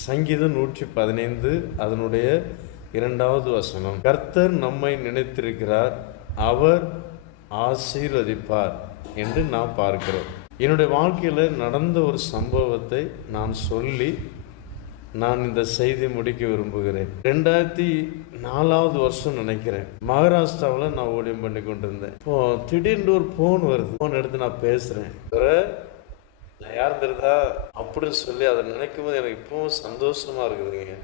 சங்கீதம் 115 அதனுடைய 2வது வசனம். கர்த்தர் நம்மை நினைத்திருக்கிறார், அவர் ஆசீர்வதிப்பார் என்று நாம் பார்க்கிறோம். என்னுடைய வாழ்க்கையில் நடந்த ஒரு சம்பவத்தை நான் சொல்லி நான் இந்த செய்தி முடிக்க விரும்புகிறேன். 2004வது வருஷம் நினைக்கிறேன், மகாராஷ்டிராவில் நான் ஊழியம் பண்ணி கொண்டிருந்தேன். இப்போ திடீர்னு ஒரு ஃபோன் வருது. ஃபோன் எடுத்து நான் பேசுகிறேன். நான் யார் தெரியுதா அப்படின்னு சொல்லி அதை நினைக்கும் போது எனக்கு இப்பவும் சந்தோஷமாக இருக்குதுங்க.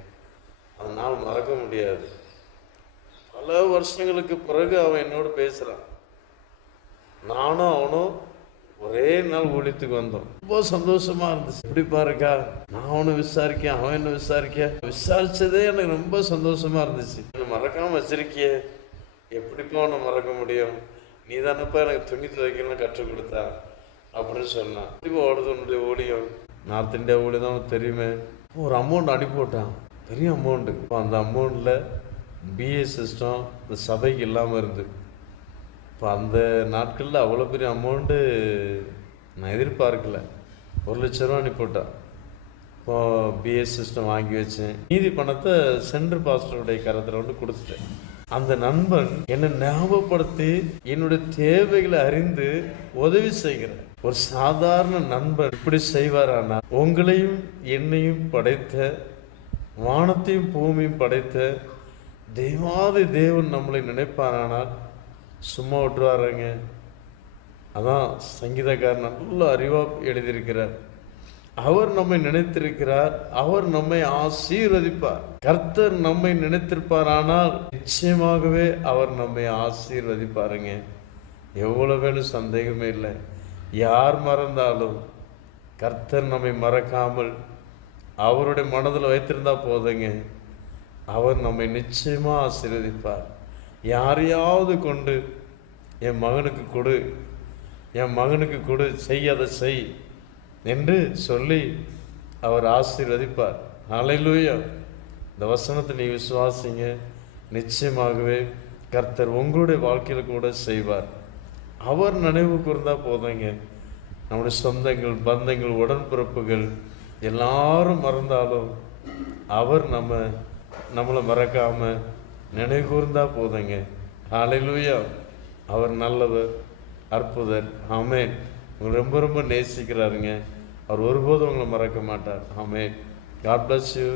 அதனால் மறக்க முடியாது. பல வருஷங்களுக்கு பிறகு அவன் என்னோட பேசுகிறான். நானும் அவனும் ஒரே நாள் ஊழியத்துக்கு வந்தோம். ரொம்ப சந்தோஷமா இருந்துச்சு. எப்படி பாருக்கா, நான் அவனை விசாரிக்கேன், அவன் என்ன விசாரிச்சதே எனக்கு ரொம்ப சந்தோஷமா இருந்துச்சு. மறக்காம வச்சிருக்கியே, எப்படிப்பா உன்னை மறக்க முடியும்? நீ தானப்பா எனக்கு துணி துவைக்கணும்னு கற்றுக் கொடுத்தா அப்படின்னு சொன்னான். இப்போ ஓடுது உன்னுடைய ஊழியம், நார்த் இந்தியா ஊழியம் தான் தெரியுமே. ஒரு அமௌண்ட் அனுப்பிவிட்டான், பெரிய அமௌண்ட்டு. அந்த அமௌண்ட்டில் பிஏ சிஸ்டம் இந்த சபைக்கு இல்லாமல் இருந்து. இப்போ அந்த நாட்களில் அவ்வளோ பெரிய அமௌண்ட்டு நான் எதிர்பார்க்கல. 1 லட்ச ரூபா அனுப்பிவிட்டான். இப்போ பிஏ சிஸ்டம் வாங்கி வச்சேன். மீதி பணத்தை சென்ட்ரு பாஸ்டருடைய கரத்தில் வந்து கொடுத்துட்டேன். அந்த நண்பன் என்னை ஞாபகப்படுத்தி என்னுடைய தேவைகளை அறிந்து உதவி செய்கிறார். ஒரு சாதாரண நண்பன் இப்படி செய்வாரானா, உங்களையும் என்னையும் படைத்த, வானத்தையும் பூமியும் படைத்த தேவாதி தேவன் நம்மளை நினைப்பாரானால் சும்மா விட்டுருவாருங்க. அதான் சங்கீதக்காரர் நல்ல அறிவாக எழுதியிருக்கிறார். அவர் நம்மை நினைத்திருக்கிறார், அவர் நம்மை ஆசீர்வதிப்பார். கர்த்தர் நம்மை நினைத்திருப்பாரானால் நிச்சயமாகவே அவர் நம்மை ஆசீர்வதிப்பாருங்க. எவ்வளவு வேணும் சந்தேகமே இல்லை. யார் மறந்தாலும் கர்த்தர் நம்மை மறக்காமல் அவருடைய மனதில் வைத்திருந்தா போதுங்க, அவர் நம்மை நிச்சயமாக ஆசீர்வதிப்பார். யாரையாவது கொண்டு என் மகனுக்கு கொடு, என் மகனுக்கு கொடு, செய்யாத செய் என்று சொல்லி அவர் ஆசீர்வதிப்பார். ஹல்லேலூயா. இந்த வசனத்தை நீ விசுவாசிங்க, நிச்சயமாகவே கர்த்தர் உங்களுடைய வாழ்க்கையில் கூட செய்வார். அவர் நினைவு கூர்ந்தா போதுங்க. நம்முடைய சொந்தங்கள், பந்தங்கள், உடன்பிறப்புகள் எல்லாரும் மறந்தாலும் அவர் நம்மளை மறக்காம நினைவு கூர்ந்தா போதுங்க. ஹல்லேலூயா. அவர் நல்லவர், அற்புதர். ஆமென். உங்களை ரொம்ப ரொம்ப நேசிக்கிறாருங்க. அவர் ஒருபோதும் உங்களை மறக்க மாட்டார். ஆமென். God bless you.